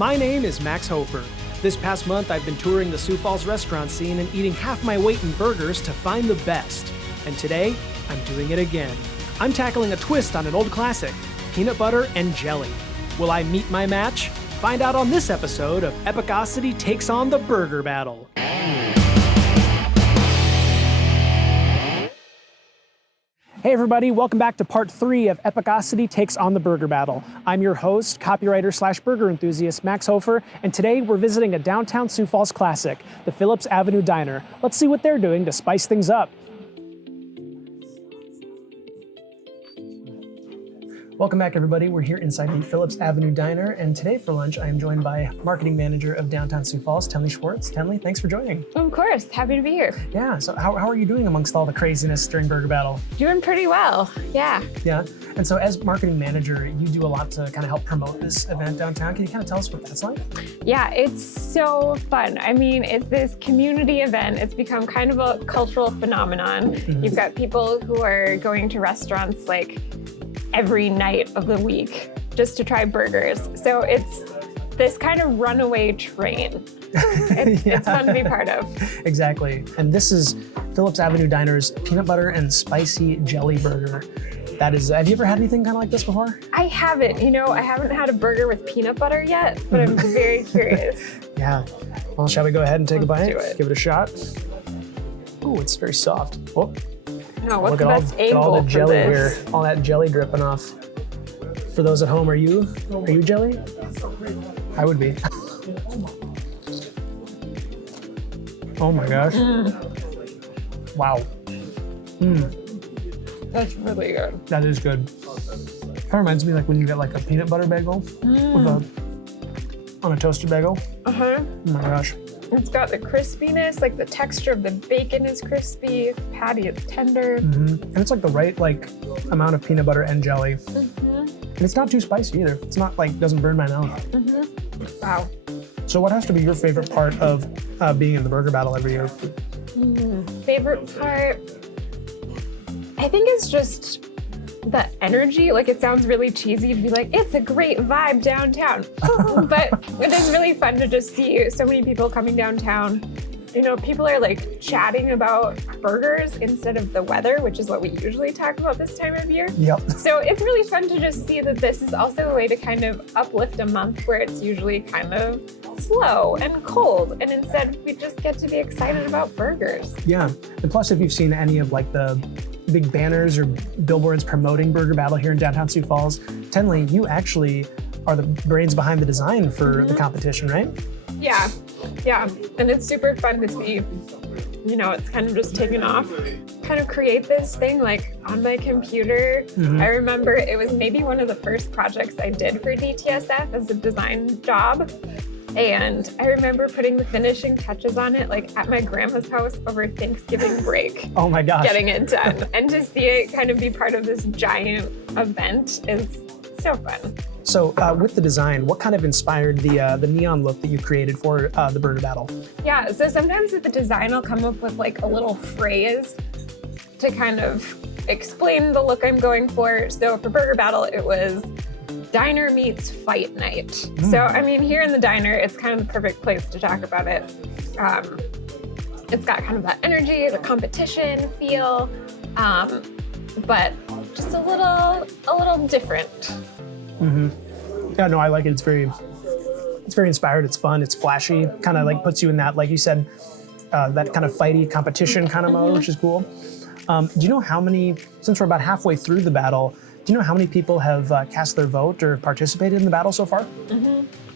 My name is Max Hofer. This past month, I've been touring the Sioux Falls restaurant scene and eating half my weight in burgers to find the best. And today, I'm doing it again. I'm tackling a twist on an old classic, peanut butter and jelly. Will I meet my match? Find out on this episode of Epicosity Takes on the Burger Battle. Hey everybody, welcome back to part 3 of Epicosity Takes on the Burger Battle. I'm your host, copywriter / burger enthusiast, Max Hofer, and today we're visiting a downtown Sioux Falls classic, the Phillips Avenue Diner. Let's see what they're doing to spice things up. Welcome back everybody, we're here inside the Phillips Avenue Diner, and today for lunch I am joined by marketing manager of downtown Sioux Falls, Tenley Schwartz. Tenley, thanks for joining. Of course, happy to be here. Yeah, so how are you doing amongst all the craziness during Burger Battle? Doing pretty well, yeah. Yeah, and so as marketing manager, you do a lot to kind of help promote this event downtown. Can you kind of tell us what that's like? Yeah, it's so fun. I mean, it's this community event. It's become kind of a cultural phenomenon. Mm-hmm. You've got people who are going to restaurants like every night of the week just to try burgers. So it's this kind of runaway train. It's fun to be part of. Exactly. And this is Phillips Avenue Diner's peanut butter and spicy jelly burger. That is, have you ever had anything kind of like this before? I haven't. You know, I haven't had a burger with peanut butter yet, but I'm very curious. Yeah. Well, shall we go ahead and take a bite? Do it. Give it a shot. Ooh, it's very soft. Oh. No, what's Look the best angle all the jelly for this? Here, all that jelly dripping off. For those at home, are you jelly? I would be. Oh my gosh. Wow. That's really good. That is good. Kind of reminds me like when you get like a peanut butter bagel on a toasted bagel. Uh-huh. Oh my gosh. It's got the crispiness, like the texture of the bacon is crispy, the patty is tender. Mm-hmm. And it's like the right amount of peanut butter and jelly. Mm-hmm. And it's not too spicy either. It's not like, doesn't burn my mouth. Mm-hmm. Wow. So what has to be your favorite part of being in the Burger Battle every year? Favorite part? I think it's just the energy. Like, it sounds really cheesy to be like, it's a great vibe downtown. But it is really fun to just see so many people coming downtown. You know, people are like chatting about burgers instead of the weather, which is what we usually talk about this time of year. Yep. So it's really fun to just see that this is also a way to kind of uplift a month where it's usually kind of slow and cold. And instead we just get to be excited about burgers. Yeah. And plus, if you've seen any of like the big banners or billboards promoting Burger Battle here in downtown Sioux Falls, Tenley, you actually are the brains behind the design for the competition, right? Yeah, and it's super fun to see, you know, it's kind of just taken off, kind of create this thing like on my computer. I remember it was maybe one of the first projects I did for DTSF as a design job. And I remember putting the finishing touches on it like at my grandma's house over Thanksgiving break. Oh my gosh. Getting it done. And to see it kind of be part of this giant event is so fun. So with the design, what kind of inspired the neon look that you created for the Burger Battle? Yeah, so sometimes with the design, I'll come up with like a little phrase to kind of explain the look I'm going for. So for Burger Battle, it was diner meets fight night. So, I mean, here in the diner, it's kind of the perfect place to talk about it. It's got kind of that energy, the competition feel, but just a little different. Yeah, no, I like it. It's very inspired. It's fun. It's flashy. Kind of like puts you in that, like you said, that kind of fighty competition kind of mode, which is cool. Do you know how many, since we're about halfway through the battle, do you know how many people have cast their vote or participated in the battle so far?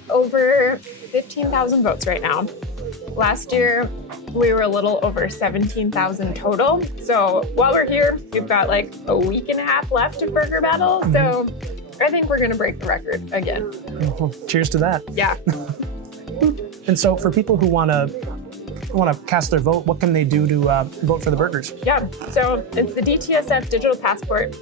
Over 15,000 votes right now. Last year, we were a little over 17,000 total. So while we're here, we've got like a week and a half left of Burger Battle. So I think we're gonna break the record again. Well, cheers to that. Yeah. And so for people who wanna cast their vote, what can they do to vote for the burgers? Yeah, so it's the DTSF Digital Passport.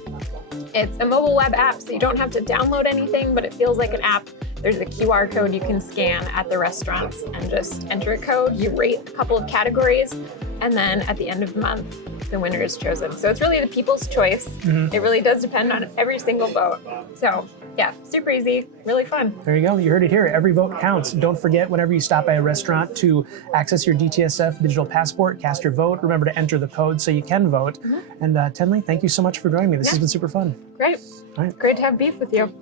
It's a mobile web app, so you don't have to download anything, but it feels like an app. There's a QR code you can scan at the restaurants and just enter a code. You rate a couple of categories, and then at the end of the month, the winner is chosen. So it's really the people's choice. It really does depend on every single vote. So Yeah, super easy, really fun. There you go. You heard it here. Every vote counts. Don't forget, whenever you stop by a restaurant, to access your DTSF digital passport, cast your vote. Remember to enter the code so you can vote. And Tenley, thank you so much for joining me. This has been super fun. Great. All right. Great to have beef with you.